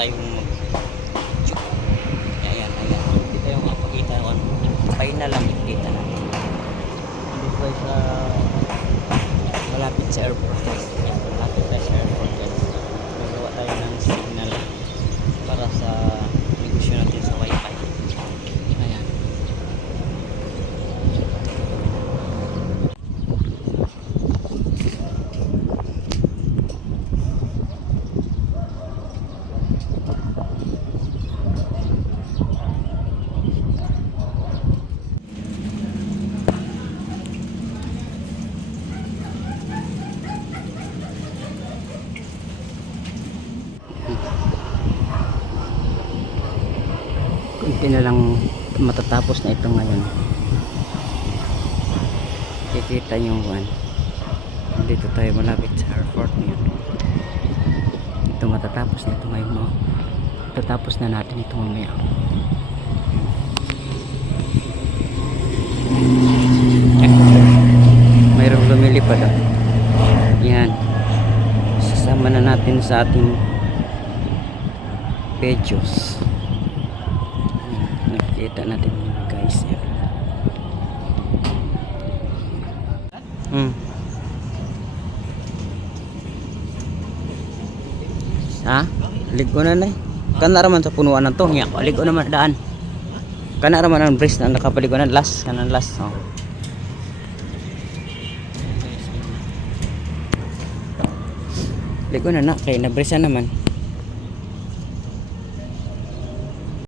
tayong ayan, hindi tayo makapagkita kung pay na lang kita natin. Dito ay sa malapit sa airport guys. Ayan, malapit tayo sa airport guys. Magawa tayo ng signal para sa negosyo natin sa wifi. Ayan. Kunti na lang matatapos na ito ngayon. Kikita yung one. Dito tayo malapit sa airport ngayon. Ito matatapos na ito ngayon, no? Tatapos na natin ito mamaya. Mayroong lumilipad ah. Yan. Sasama na natin sa ating pages. Nakikita natin yun guys. Yan. Ha? Ligo na na eh. Kana raman sa punuan na to. Ligo naman daan. Kana raman ang brace na nakapaligo na. Last. Kanan last. Oh. Ligo na na. Kaya na brace na naman.